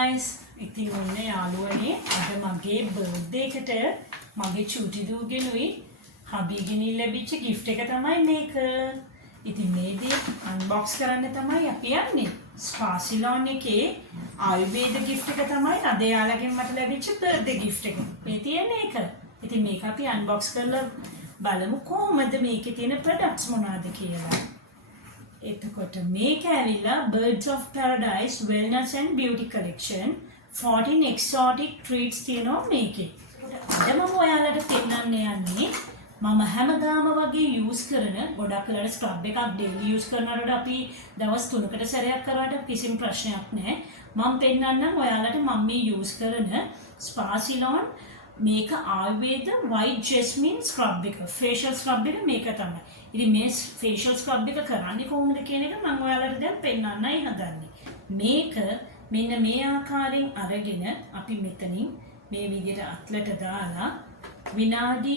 guys! ඉතින් ඔන්න යාළුවනේ අද මගේ බර්ත්ඩේ එකට මගේ චූටි දුවගෙනුයි හබීගෙනි ලැබිච්ච gift එක තමයි මේක. ඉතින් මේ දේ unbox කරන්න තමයි අපි යන්නේ. Spa Salon එකේ ආයුර්වේද gift එක තමයි අද යාළුවගෙන් මට ලැබිච්ච birthday gift එක. මේ තියෙන එක. ඉතින් මේක අපි unbox කරලා බලමු කොහොමද මේකේ තියෙන products මොනවද කියලා. එතකොට මේක ඇවිල්ලා Birds of Paradise Wellness and Beauty Collection 14 exotic treats තියෙනවා මේකේ. අද මම ඔයාලට පෙන්නන්න යන්නේ මම හැමදාම වගේ use කරන ගොඩක් වෙලාවට scrub එකක් daily use කරනකොට අපි දවස් 3කට සැරයක් කරාට කිසිම ප්‍රශ්නයක් නැහැ. මම පෙන්නන්නම් ඔයාලට මම මේ use කරන Spa Salon මේක ආයුර්වේද white jasmine scrub එක facial scrub එක මේක තමයි. ඉතින් මේ facial scrub එක කරන්නේ කොහොමද කියන එක මම ඔයාලට දැන් පෙන්නන්නයි හදන්නේ. මේක මෙන්න මේ ආකාරයෙන් අරගෙන අපි මෙතනින් මේ විදිහට අත්ලට දාලා විනාඩි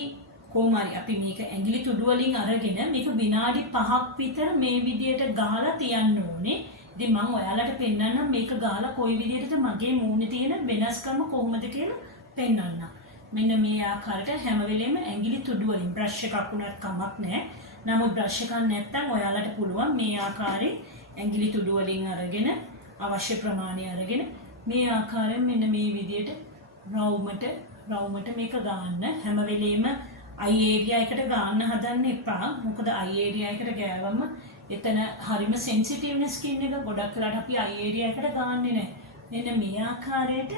කොහොමරි අපි මේක ඇඟිලි තුඩු වලින් අරගෙන මේක විනාඩි 5ක් විතර මේ විදිහට ගහලා තියන්න ඕනේ. ඉතින් මම ඔයාලට පෙන්නන්නම් මේක ගහලා කොයි විදිහටද මගේ මූණේ තියෙන වෙනස්කම කොහොමද කියලා පෙන්නන්නම්. මෙන්න මේ ආකාරයට හැම වෙලෙම ඇඟිලි තුඩු වලින් බ්‍රෂ් එකක් උනත් කමක් නැහැ. නමුත් බ්‍රෂ් එකක් නැත්නම් ඔයාලට පුළුවන් මේ ආකාරයෙන් ඇඟිලි තුඩු වලින් අරගෙන අවශ්‍ය ප්‍රමාණය අරගෙන මේ ආකාරයෙන් මෙන්න මේ විදිහට රවුමට මේක ගන්න. හැම වෙලෙම eye area එකට ගන්න හදන්න එපා. මොකද eye area එකට ගෑවම එතන හරිම sensitive skin එක ගොඩක් වෙලාට අපි eye area එකට ගන්නෙ නැහැ. මෙන්න මේ ආකාරයට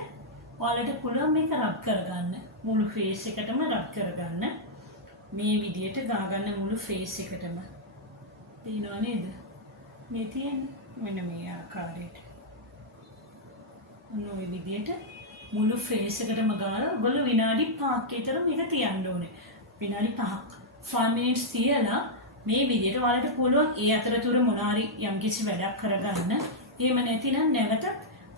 ඔයාලට පුළුවන් මේක රබ් කරගන්න. මුළු face එකටම රබ් කරගන්න. මේ විදිහට ගාගන්න මුළු face එකටම. තේරෙනව නේද? මේ තියෙන්නේ මෙන්න මේ ආකාරයට. ඔන්න ඔය විදිහට මුළු face එකටම ගාලා ඔයගොල්ලෝ විනාඩි 5ක් විතර මේක තියන්න ඕනේ. විනාඩි 5ක් 5 minutes තියලා මේ විදිහට ඔයාලට පුළුවන් ඒ අතරතුර මොනාරි යම්කිසි වැඩක් කරගන්න. එහෙම නැතිනම් නැවතත්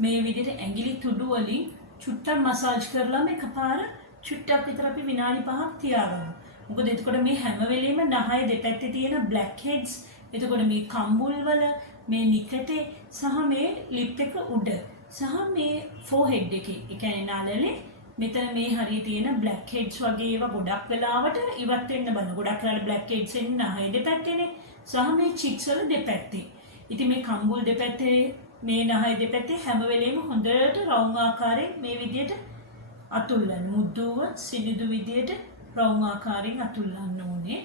මේ විදිහට ඇඟිලි තුඩු වලින් චුට්ටක් මසාජ් කරලාම එකපාර චුට්ටක් විතර අපි විනාඩි 5ක් තියාගමු. මොකද එතකොට මේ හැම වෙලෙම නහය දෙපැත්තේ තියෙන black heads, එතකොට මේ කම්බුල් වල මේ නිකටේ සහ මේ lip එක උඩ සහ මේ forehead එකේ, ඒ කියන්නේ නාලලේ මෙතන මේ හරිය තියෙන black heads වගේ ඒවා ගොඩක් වෙලාවට ඉවත් වෙන්න බෑ. ගොඩක් වෙලාවට black heads එන්නේ නහය දෙපැත්තේනේ සහ මේ cheeks වල දෙපැත්තේ. ඉතින් මේ කම්බුල් දෙපැත්තේ මේ නහය දෙපැත්තේ හැම වෙලෙම හොඳට රවුම් ආකාරයෙන් මේ විදිහට අතුල්ලන්න. මුද්දුව සිනිදු විදිහට රවුම් ආකාරයෙන් අතුල්ලන්න ඕනේ.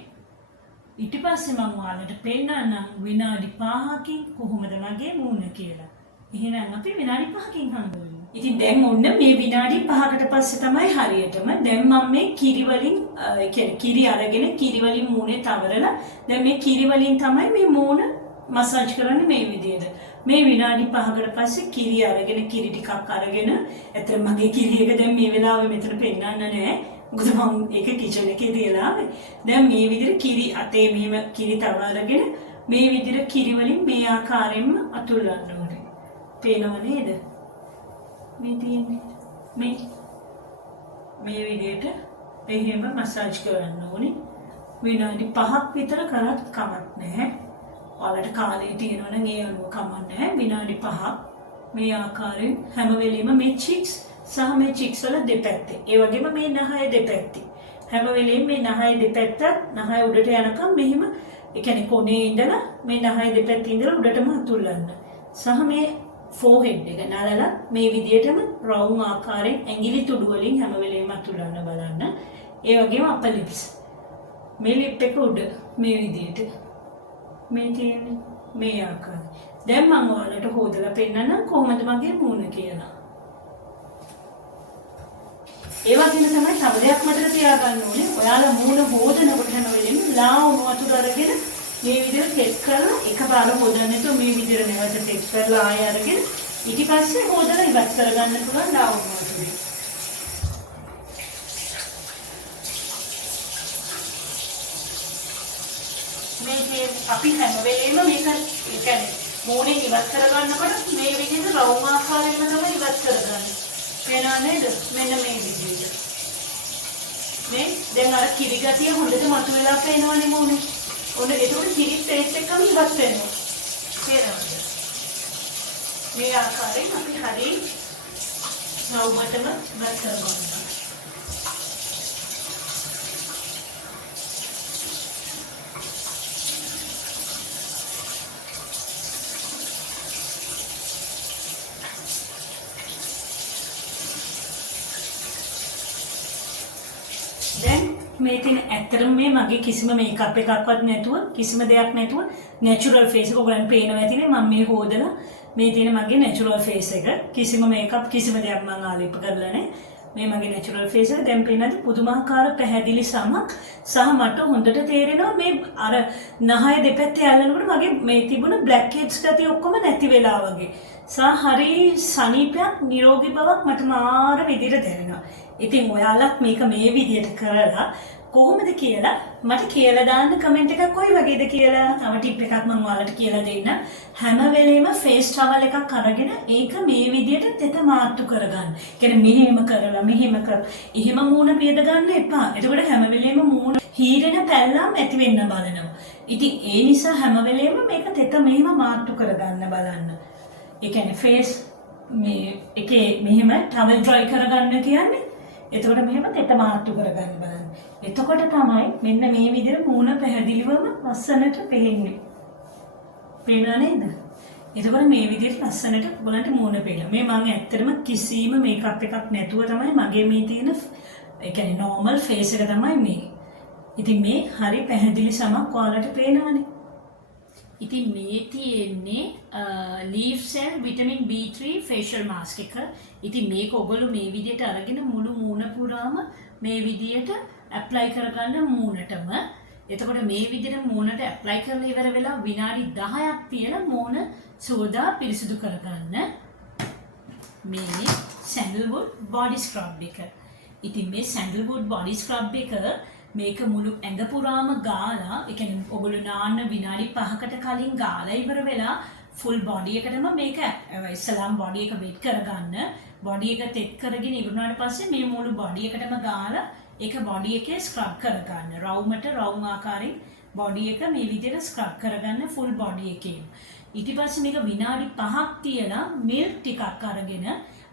ඊට පස්සේ මම ඔයාලට පෙන්නන්නම් විනාඩි 5කින් කොහොමද මගේ මූණ කියලා. එහෙනම් අපි විනාඩි 5කින් හම්බෙමු. ඉතින් දැන් ඔන්න මේ විනාඩි 5කට පස්සේ තමයි හරියටම දැන් මම මේ කිරි වලින් ඒ කියන්නේ කිරි අරගෙන කිරි වලින් මූණේ තවරලා දැන් මේ කිරි වලින් තමයි මේ මූණ මසාජ් කරන්නේ මේ විදිහට. මේ විනාඩි 5කට පස්සේ කිරි අරගෙන කිරි ටිකක් අරගෙන ඇත්තට මගේ කිරි එක දැන් මේ වෙලාවේ මෙතන පෙන්නන්න නැහැ. මොකද මම ඒක කිචන් එකේ තියලා ආවේ. දැන් මේ විදිහට කිරි අතේ මෙහෙම කිරි තව අරගෙන මේ විදිහට කිරි වලින් මේ ආකාරයෙන්ම අතුල්ලන්න ඕනේ. පේනව නේද? මේ තියෙන්නේ මේ විදිහට එහෙම මසාජ් කරන්න ඕනේ. විනාඩි 5ක් විතර කරත් කමක් නැහැ. ඔයාලට කාලේ තියෙනවනම් ඒ අනුව කමක් නැහැ. විනාඩි 5ක් මේ ආකාරයෙන් හැම වෙලෙම මේ cheeks සහ මේ cheeks වල දෙපැත්තේ. ඒ වගේම මේ නහය දෙපැත්තේ. හැම වෙලෙම මේ නහය දෙපැත්තත් නහය උඩට යනකම් මෙහිම ඒ කියන්නේ කොනේ ඉඳලා මේ නහය දෙපැත්තේ ඉඳලා උඩටම අතුල්ලන්න. සහ මේ forehead එක නලලා මේ විදිහටම රවුම් ආකාරයෙන් ඇඟිලි තුඩු වලින් හැම වෙලෙම අතුල්ලන්න බලන්න. ඒ වගේම upper lips. මේ lip එක උඩ මේ විදිහට මේ තියෙන්නේ මේ ආකාරය. දැන් මම ඔයාලට හොදලා පෙන්නන්නම් කොහොමද මගේ මූණ කියලා. ඒ වගේම තමයි තව දෙයක් මතක තියාගන්න ඕනේ. ඔයාලා මූණ හොදනකොට හැම වෙලෙම ලාවුණු වතුර අරගෙන මේ විදිහට ටෙස්ට් කරලා එකපාර හොදන්න නැතුව මේ විදිහට නැවත ටෙස්ට් කරලා ආයෙ අරගෙන ඊට පස්සේ හොදලා ඉවත් කරගන්න පුළුවන් ලාවුණු වතුරේ. මේ අපි හැම වෙලෙම මේක ඒ කියන්නේ මූණෙන් ඉවත් කරගන්නකොට මේ විදිහට රවුම් ආකාරයෙන්ම තමයි ඉවත් කරගන්නේ. පේනව නේද? මෙන්න මේ විදිහට. මේ දැන් අර කිරි ගතිය හොඳට මතුවලා පේනවනේ මූණේ. ඔන්න ඒකට කිරි ටේස්ට් එකම ඉවත් වෙනවා. පේනවද? මේ ආකාරයෙන් අපි හරිය රවුමටම බත් කරගන්නවා. දැන් මේ තියෙන ඇත්තටම මේ මගේ කිසිම මේකප් එකක්වත් නැතුව කිසිම දෙයක් නැතුව නැචරල් ෆේස් එක ඔයගලන්ට පේනවා ඇතිනේ මම මේ හොදලා මේ තියෙන මගේ නැචරල් ෆේස් එක කිසිම මේකප් කිසිම දෙයක් මම ආලේප කරලා නැහැ මේ මගේ නැචරල් ෆේස් එක දැන් පේනද පුදුමාකාර පැහැදිලි සමක් සහ මට හොඳට තේරෙනවා මේ අර නහය දෙපැත්තේ ඇල්ලනකොට මගේ මේ තිබුණ බ්ලැක් හෙඩ්ස් ගතිය ඔක්කොම නැති වෙලා වගේ සහ හරි සනීපයක් නිරෝගී බවක් මට මාර විදිහට දැනෙනවා. ඉතින් ඔයාලත් මේක මේ විදිහට කරලා කොහොමද කියලා මට කියලා දාන්න කමෙන්ට් එකක් කොයි වගේද කියලා තව ටිප් එකක් මම ඔයාලට කියලා දෙන්න. හැම වෙලේම ෆේස් ටවල් එකක් අරගෙන ඒක මේ විදිහට තෙත මාට්ටු කරගන්න. කියන්නේ මෙහෙම කරලා මෙහෙම කරලා එහෙම මූණ පියද ගන්න එපා. එතකොට හැම වෙලේම මූණ හීරෙන පැල්ලම් ඇති වෙන්න බලනවා. ඉතින් ඒ නිසා හැම වෙලේම මේක තෙත මෙහෙම මාට්ටු කරගන්න බලන්න. ඒ කියන්නේ ෆේස් මේ එකේ මෙහෙම ටවල් ඩ්‍රයි කරගන්න කියන්නේ එතකොට මෙහෙම තෙත මාට්ටු කරගන්න බලන්න. එතකොට තමයි මෙන්න මේ විදිහට මූණ පැහැදිලිවම ලස්සනට පේන්නේ. පේනව නේද? එතකොට මේ විදිහට ලස්සනට බලන්න මූණ පේනවා. මේ මම ඇත්තටම කිසිම මේකප් එකක් නැතුව තමයි මගේ මේ තියෙන ඒ කියන්නේ normal face එක තමයි මේ. ඉතින් මේ හරි පැහැදිලි සමක් ඔයාලට පේනවනේ. ඉතින් මේ තියෙන්නේ leaf cell vitamin B3 facial mask එක. ඉතින් මේක ඔයගොල්ලෝ මේ විදිහට අරගෙන මුළු මූණ පුරාම මේ විදිහට ඇප්ලයි කරගන්න මූණටම. එතකොට මේ විදිහට මූණට ඇප්ලයි කරලා ඉවර වෙලා විනාඩි 10ක් තියලා මූණ සෝදා පිරිසිදු කරගන්න. මේ sandalwood body scrub එක. ඉතින් මේ sandalwood body scrub එක මේක මුළු ඇඟ පුරාම ගාලා ඒ කියන්නේ ඔයගොල්ලෝ නාන්න විනාඩි 5කට කලින් ගාලා ඉවර වෙලා ෆුල් බොඩි එකටම මේක ඉස්සලාම් බොඩි එක වෙට් කරගන්න බොඩි එක තෙත් කරගෙන ඉවරනාට පස්සේ මේ මුළු බොඩි එකටම ගාලා ඒක බොඩි එකේ ස්ක්‍රබ් කරගන්න රවුමට රවුම් ආකාරයෙන් බොඩි එක මේ විදිහට ස්ක්‍රබ් කරගන්න ෆුල් බොඩි එකේම ඊට පස්සේ මේක විනාඩි 5ක් තියලා මිල්ක් ටිකක් අරගෙන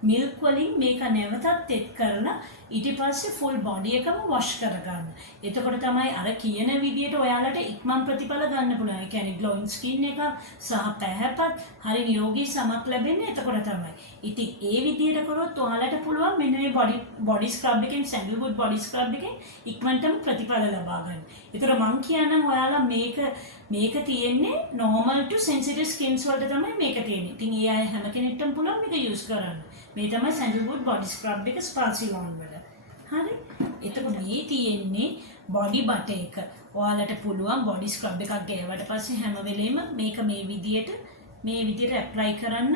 මිල්ක් වලින් මේක නැවතත් තෙත් කරලා ඊට පස්සේ ෆුල් බොඩි එකම වොෂ් කරගන්න. එතකොට තමයි අර කියන විදියට ඔයාලට ඉක්මන් ප්‍රතිඵල ගන්න පුළුවන්. ඒ කියන්නේ glowing skin එක සහ පැහැපත් හරි නිරෝගී සමක් ලැබෙන්නේ එතකොට තමයි. ඉතින් ඒ විදියට කරොත් ඔයාලට පුළුවන් මෙන්න මේ බොඩි ස්ක්‍රබ් එකෙන් sandalwood body scrub එකෙන් ඉක්මනටම ප්‍රතිඵල ලබා ගන්න. ඒතර මං කියන්නම් ඔයාලා මේක තියෙන්නේ normal to sensitive skins වලට තමයි මේක තියෙන්නේ. ඉතින් ඒ අය හැම කෙනෙක්ටම පුළුවන් මේක use කරන්න. මේ තමයි sandalwood body scrub එක spa salon වල. හරි. එතකොට මේ තියෙන්නේ body butter එක. ඔයාලට පුළුවන් body scrub එකක් ගෑවට පස්සේ හැම වෙලේම මේක මේ විදියට apply කරන්න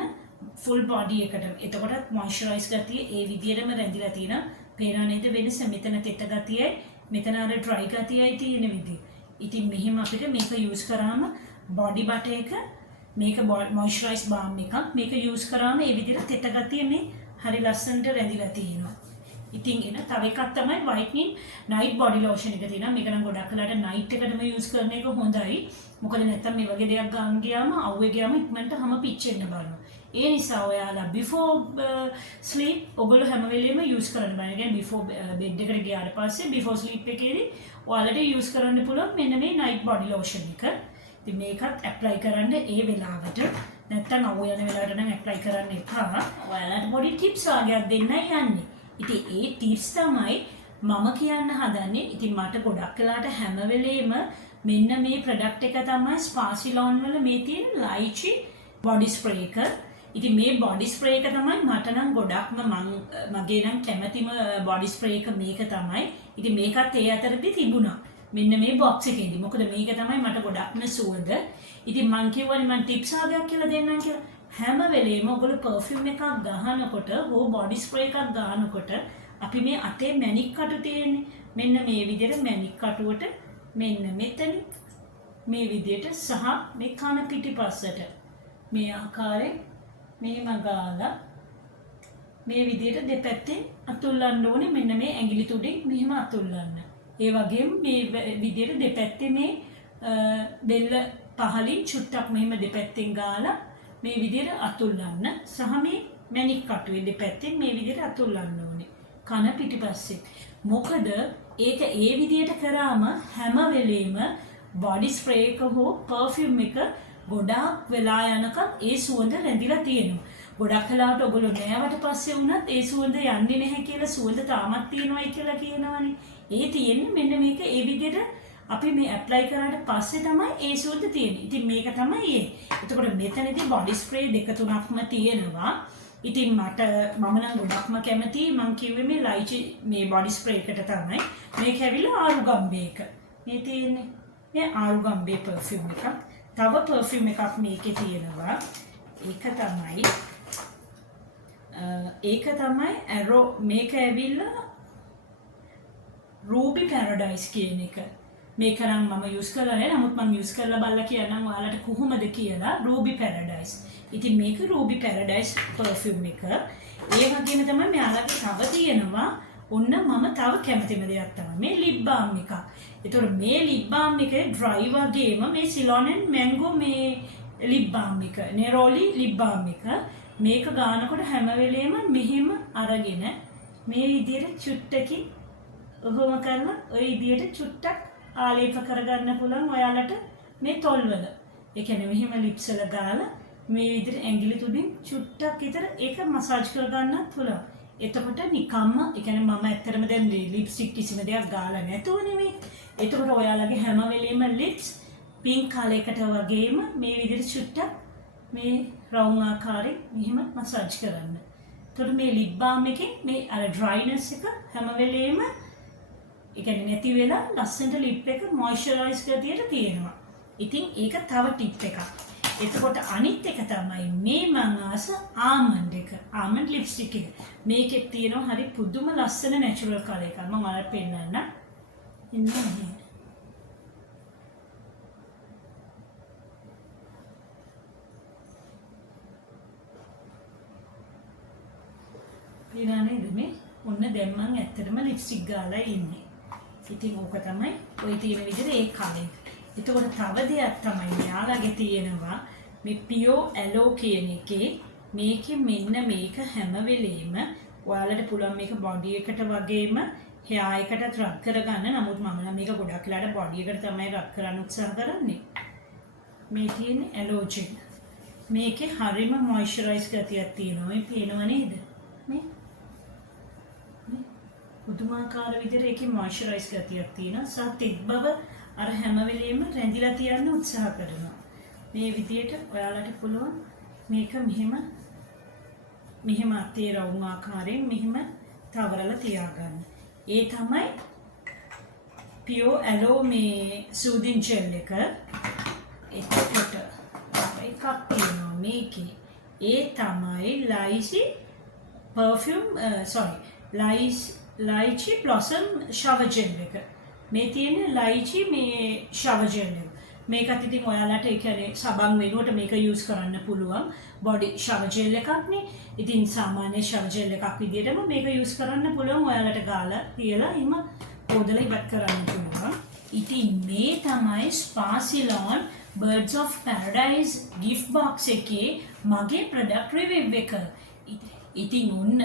full body එකට. එතකොට moisturize ගතිය ඒ විදියටම රැඳිලා තියෙනවා. පේනවා නේද වෙනස මෙතන තෙත ගතියයි මෙතන අර dry ගතියයි තියෙන විදිය. ඉතින් මෙහෙම අපිට මේක use කරාම body butter එක මේක moisturize balm එකක් මේක use කරාම ඒ විදිහට තෙත ගතිය මේ හරි ලස්සනට රැඳිලා තියෙනවා. ඉතින් එන තව එකක් තමයි whitening night body lotion එක තියෙනවා. මේක නම් ගොඩක් වෙලාට night එකටම use කරන එක හොඳයි. මොකද නැත්තම් මේ වගේ දෙයක් ගන්න ගියාම අවුවේ ගියාම ඉක්මනට හැම පිච්චෙන්න බලනවා. ඒ නිසා ඔයාලා before sleep ඔයගොල්ලෝ හැම වෙලෙම use කරන්න බෑ. කියන්නේ before bed එකට ගියාට පස්සේ before sleep එකේදී ඔයාලට use කරන්න පුළුවන් මෙන්න මේ night body lotion එක. ඉතින් මේකත් ඇප්ලයි කරන්න ඒ වෙලාවට නැත්තම් අවු යන වෙලාවට නම් ඇප්ලයි කරන්න එපා. ඔයාලට පොඩි ටිප්ස් වගේක් දෙන්නයි යන්නේ. ඉතින් ඒ ටිප්ස් තමයි මම කියන්න හදන්නේ. ඉතින් මට ගොඩක් වෙලාට හැම වෙලේම මෙන්න මේ ප්‍රොඩක්ට් එක තමයි spa salon වල මේ තියෙන lychee body spray එක. ඉතින් මේ body spray එක තමයි මට නම් ගොඩක්ම මගේ නම් කැමැතිම body spray එක මේක තමයි. ඉතින් මේකත් ඒ අතරදී තිබුණා. මෙන්න මේ box එකේදී. මොකද මේක තමයි මට ගොඩක්ම සුවඳ. ඉතින් මං කියවනේ මං ටිප්ස් ආගයක් කියලා දෙන්නම් කියලා. හැම වෙලේම ඔයගොල්ලෝ perfume එකක් ගහනකොට හෝ body spray එකක් ගහනකොට අපි මේ අතේ මැණික් කටු තියෙන්නේ. මෙන්න මේ විදිහට මැණික් කටුවට මෙන්න මෙතන මේ විදිහට සහ මේ කන පිටිපස්සට මේ ආකාරයෙන් මෙහෙම ගාලා මේ විදිහට දෙපැත්තෙන් අතුල්ලන්න ඕනේ. මෙන්න මේ ඇඟිලි තුඩින් මෙහෙම අතුල්ලන්න. ඒ වගේම මේ විදිහට දෙපැත්තේ මේ බෙල්ල පහලින් චුට්ටක් මෙහෙම දෙපැත්තෙන් ගාලා මේ විදිහට අතුල්ලන්න සහ මේ මැණික් කටුවේ දෙපැත්තෙන් මේ විදිහට අතුල්ලන්න ඕනේ. කන පිටිපස්සේ. මොකද ඒක ඒ විදිහට කරාම හැම වෙලෙම බොඩි ස්ප්‍රේ එක හෝ පර්ෆියුම් එක ගොඩාක් වෙලා යනකම් ඒ සුවඳ රැඳිලා තියෙනවා. ගොඩක් වෙලාවට ඔයගොල්ලෝ නෑවට පස්සේ වුණත් ඒ සුවඳ යන්නේ නැහැ කියලා සුවඳ තාමත් තියෙනවායි කියලා කියනවනේ. ඒ තියෙන්නේ මෙන්න මේක ඒ විදිහට අපි මේ ඇප්ලයි කරාට පස්සේ තමයි ඒ සුවඳ තියෙන්නේ. ඉතින් මේක තමයි ඒ. එතකොට මෙතනදී බොඩි ස්ප්‍රේ දෙක තුනක්ම තියෙනවා. ඉතින් මම නම් ගොඩක්ම කැමතියි මං කිව්වේ මේ ලයිචි මේ බොඩි ස්ප්‍රේ එකට තමයි. මේක ඇවිල්ලා ආරුගම්බේ එක. මේ තියෙන්නේ. මේ ආරුගම්බේ පර්ෆියුම් එකක්. තව පර්ෆියුම් එකක් මේකේ තියෙනවා. ඒක තමයි ඇරෝ මේක ඇවිල්ලා රූබි පැරඩයිස් කියන එක. මේක නම් මම යූස් කරලා නැහැ. නමුත් මම යූස් කරලා බලලා කියන්නම් ඔයාලට කොහොමද කියලා. Ruby paradise. ඉතින් මේක රූබි පැරඩයිස් පර්ෆියුම් එක. ඒ වගේම තමයි මෙයාලගේ තව තියෙනවා. ඔන්න මම තව කැමතිම දෙයක් තමයි මේ ලිප් බාම් එක. ඒතකොට මේ ලිප් බාම් එකේ ඩ්‍රයි වගේම මේ සිලෝන් ඇන් මැංගෝ මේ ලිප් බාම් එක. නෙරෝලි ලිප් බාම් එක. මේක ගානකොට හැම වෙලේම මෙහෙම අරගෙන මේ විදිහට චුට්ටකින් ඔහොම කරලා ওই විදිහට චුට්ටක් ආලේප කරගන්න පුළුවන් ඔයාලට මේ තොල්වල. ඒ කියන්නේ මෙහෙම ලිප්ස් වල ගාලා මේ විදිහට ඇඟිලි තුඩින් චුට්ටක් විතර ඒක මසාජ් කරගන්නත් පුළුවන්. එතකොට නිකම්ම ඒ කියන්නේ මම ඇත්තටම දැන් ලිප්ස්ටික් කිසිම දෙයක් ගාලා නැතුව නෙමෙයි. එතකොට ඔයාලගේ හැම වෙලෙම ලිප්ස් පින්ක් කලයකට වගේම මේ විදිහට චුට්ටක් මේ රවුම් ආකාරයෙන් මෙහෙම මසාජ් කරන්න. එතකොට මේ ලිප් බාම් එකෙන් මේ අර ඩ්‍රයිනස් එක හැම වෙලෙම ඒ කියන්නේ නැති වෙලා ලස්සනට ලිප් එක මොයිස්චරයිස් ගතියට තියෙනවා. ඉතින් ඒක තව ටිප් එකක්. එතකොට අනිත් එක තමයි මේ මං ආස ආමන්ඩ් එක. ආමන්ඩ් ලිප්ස්ටික් එක. මේකෙත් තියෙනවා හරි පුදුම ලස්සන නැචරල් කලර් එකක්. මම ඔයාලට පෙන්නන්න. ඉන්න මේ. ඊළඟට මේ ඔන්න දැන් මං ඇත්තටම ලිප්ස්ටික් ගාලා ඉන්නේ. ඉතින් ඕක තමයි ඔය තියෙන විදිහට ඒ කලර්. එතකොට තව දෙයක් තමයි මෙයාලගේ තියෙනවා මේ පියෝ ඇලෝ කියන එකේ මේකේ මෙන්න මේක හැම වෙලෙම ඔයාලට පුළුවන් මේක බොඩි එකට වගේම හෙයා එකටත් රබ් කරගන්න. නමුත් මම නම් මේක ගොඩක් වෙලාට බොඩි එකට තමයි රබ් කරන්න උත්සාහ කරන්නේ. මේ තියෙන්නේ ඇලෝජෙන්. මේකේ හරිම මොයිස්චරයිස් ගතියක් තියෙනවා. මේ පේනව නේද? මේ පුදුමාකාර විදිහට ඒකේ මොයිස්චරයිස් ගතියක් තියෙනවා. සහ තික් බව අර හැම වෙලෙම රැඳිලා තියන්න උත්සාහ කරනවා. මේ විදිහට ඔයාලට පුළුවන් මේක මෙහෙම අතේ රවුම් ආකාරයෙන් මෙහෙම තවරලා තියාගන්න. ඒ තමයි පියෝ ඇලෝ මේ සූදින් ජෙල් එක. එතකොට එකක් තියෙනවා මේකේ. ඒ තමයි ලයිචි පර්ෆියුම් ලයිචි බ්ලොසම් ෂවර් ජෙල් එක. මේ තියෙන ලයිචි මේ ෂවර් ජෙල් එක. මේකත් ඉතින් ඔයාලට ඒ කියන්නේ සබන් වෙනුවට මේක යූස් කරන්න පුළුවන්. බොඩි ෂවර් ජෙල් එකක්නේ. ඉතින් සාමාන්‍ය ෂවර් ජෙල් එකක් විදිහටම මේක යූස් කරන්න පුළුවන්. ඔයාලට ගාලා තියලා එහෙම පොදලා ඉවත් කරන්න පුළුවන්. ඉතින් මේ තමයි ස්පාසිලෝන් Birds of Paradise gift box එකේ මගේ product review එක. ඉතින් ඔන්න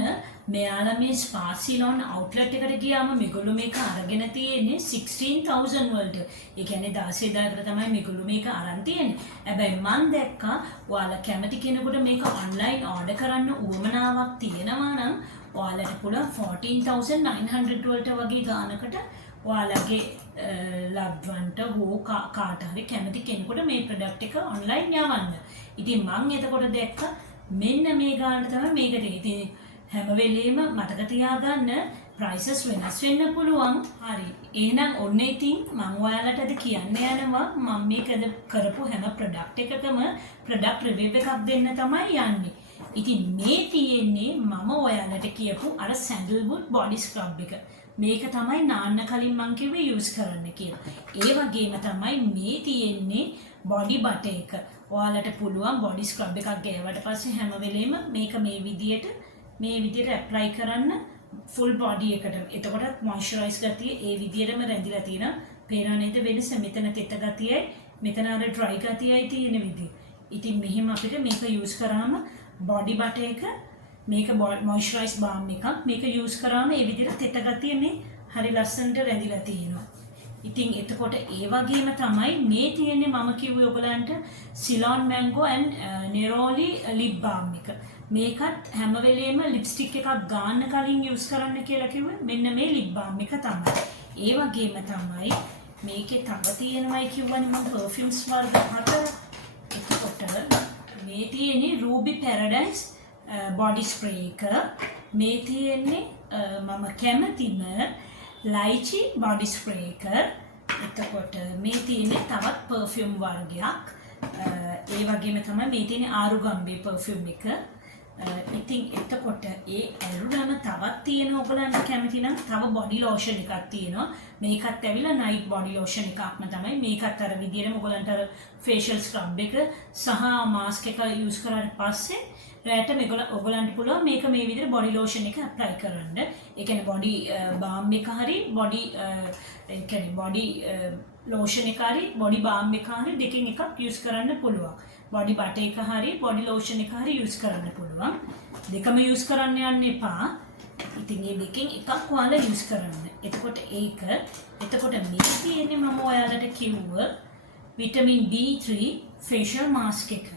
මෙයාලා මේ ස්පාසිලෝන් අවුට්ලට් එකට ගියාම මේගොල්ලෝ මේක අරගෙන තියෙන්නේ 16000 වලට. ඒ කියන්නේ 16000කට තමයි මේගොල්ලෝ මේක අරන් තියෙන්නේ. හැබැයි මම දැක්කා ඔයාලා කැමති කෙනෙකුට මේක ඔන්ලයින් ඕඩර් කරන්න උවමනාවක් තියෙනවා නම් ඔයාලට පුළුවන් 14900 වලට වගේ ගානකට ඔයාලගේ ලබ්වන්ට හෝ කාට හරි කැමති කෙනෙකුට මේ ප්‍රොඩක්ට් එක ඔන්ලයින් යවන්න. ඉතින් මම එතකොට දැක්කා මෙන්න මේ ගානට තමයි මේකට. ඉතින් හැම වෙලෙම මතක තියාගන්න ප්‍රයිසස් වෙනස් වෙන්න පුළුවන්. හරි. එහෙනම් ඔන්න ඉතින් මම ඔයාලට අද කියන්න යනවා මම මේක කරපු හැම ප්‍රොඩක්ට් එකකම ප්‍රොඩක්ට් රිවිව් එකක් දෙන්න තමයි යන්නේ. ඉතින් මේ තියෙන්නේ මම ඔයාලට කියපු අර සැන්ඩල්වුඩ් බොඩි ස්ක්‍රබ් එක. මේක තමයි නාන්න කලින් මං කිව්වේ යූස් කරන්න කියලා. ඒ වගේම තමයි මේ තියෙන්නේ බොඩි බටර් එක. ඔයාලට පුළුවන් බොඩි ස්ක්‍රබ් එකක් ගෑවට පස්සේ හැම වෙලෙම මේක මේ විදියට ඇප්ලයි කරන්න ෆුල් බොඩි එකට. එතකොට මොයිස්චරයිස් ගතිය ඒ විදියටම රැඳිලා තියෙනවා. පේනව නේද වෙනස? මෙතන තෙත ගතියයි මෙතන අර ඩ්‍රයි ගතියයි තියෙන විදිය. ඉතින් මෙහෙම අපිට මේක යූස් කරාම බොඩි බටර් එක මේක මොයිස්චරයිස් බාම් එකක්. මේක යූස් කරාම ඒ විදිහට තෙත ගතිය මේ හරි ලස්සනට රැඳිලා තියෙනවා. ඉතින් එතකොට ඒ වගේම තමයි මේ තියෙන්නේ මම කිව්වේ ඔයගලන්ට Ceylon mango and neroli lip balm එක. මේකත් හැම වෙලේම ලිප්ස්ටික් එකක් ගන්න කලින් යූස් කරන්න කියලා කිව්වේ මෙන්න මේ ලිප් බාම් එක තමයි. ඒ වගේම තමයි මේකේ තව තියෙනවයි කිව්වනේ මම පර්ෆියුම්ස් වර්ග 4. එතකොට මේ තියෙන්නේ රූබි පැරඩයිස් බොඩි ස්ප්‍රේ එක. මේ තියෙන්නේ මම කැමතිම ලයිචි බොඩි ස්ප්‍රේ එක. එතකොට මේ තියෙන්නේ තවත් පර්ෆියුම් වර්ගයක්. ඒ වගේම තමයි මේ තියෙන්නේ ආරුගම්බේ පර්ෆියුම් එක. ඉතින් එතකොට ඒ ඇරුණම තවත් තියෙන ඔයගලන්ට කැමති නම් තව බොඩි ලෝෂන් එකක් තියෙනවා. මේකත් ඇවිල්ලා නයිට් බොඩි ලෝෂන් එකක්ම තමයි. මේකත් අර විදිහටම ඔයගලන්ට අර ෆේෂියල් ස්ක්‍රබ් එක සහ මාස්ක් එක යූස් කරාට පස්සේ රැට ඔයගලන්ට පුළුවන් මේක මේ විදිහට බොඩි ලෝෂන් එක ඇප්ලයි කරන්න. ඒ කියන්නේ බොඩි බාම් එක හරි බොඩි ඒ කියන්නේ බොඩි ලෝෂන් එක හරි බොඩි බාම් එක හරි දෙකෙන් එකක් යූස් කරන්න පුළුවන්. බොඩි බටර් එක හරි බොඩි ලෝෂන් එක හරි යූස් කරන්න පුළුවන්. දෙකම යූස් කරන්න යන්න එපා. ඉතින් මේ දෙකෙන් එකක් ඔයාලා යූස් කරන්න. එතකොට මේ තියෙන්නේ මම ඔයාලට කිව්ව විටමින් D3 ෆේෂියල් මාස්ක් එක.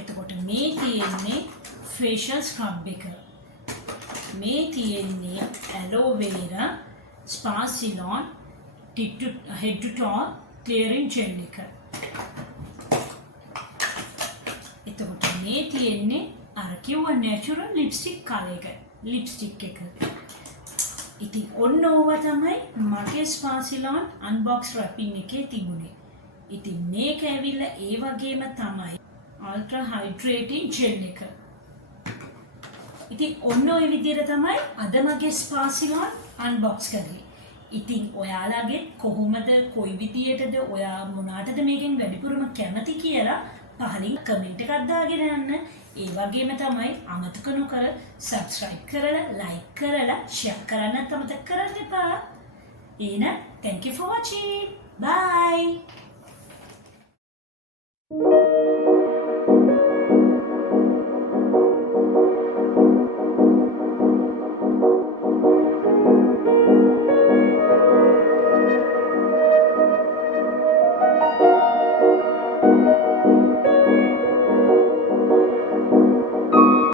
එතකොට මේ තියෙන්නේ ෆේෂියල් ස්ක්‍රබ් එක. මේ තියෙන්නේ ඇලෝවේරා ස්පා සිලොන් හෙඩ් ටු ටෝ ක්ලියරින් ජෙල් එක. එතකොට මේ තියෙන්නේ අර කිව්ව නැචරල් ලිප්ස්ටික් කලර් එක. ලිප්ස්ටික් එක. ඉතින් ඔන්න ඕවා තමයි මගේ ස්පා සිලොන් අන්බොක්ස් රැපින් එකේ තිබුණේ. ඉතින් මේක ඇවිල්ලා ඒ වගේම තමයි අල්ට්‍රා හයිඩ්‍රේටින් ජෙල් එක. ඉතින් ඔන්න ඔය විදිහට තමයි අද මගේ ස්පා සිලොන් අන්බොක්ස් කරේ. ඉතින් ඔයාලගේ කොහොමද කොයි විදියටද ඔයා මොනකටද මේකෙන් වැඩිපුරම කැමති කියලා පහලින් කමෙන්ට් එකක් දාගෙන යන්න. ඒ වගේම තමයි අමතක නොකර subscribe කරලා like කරලා share කරන්නත් අමතක කරන්න එපා. එහෙනම් thank you for watching. Bye.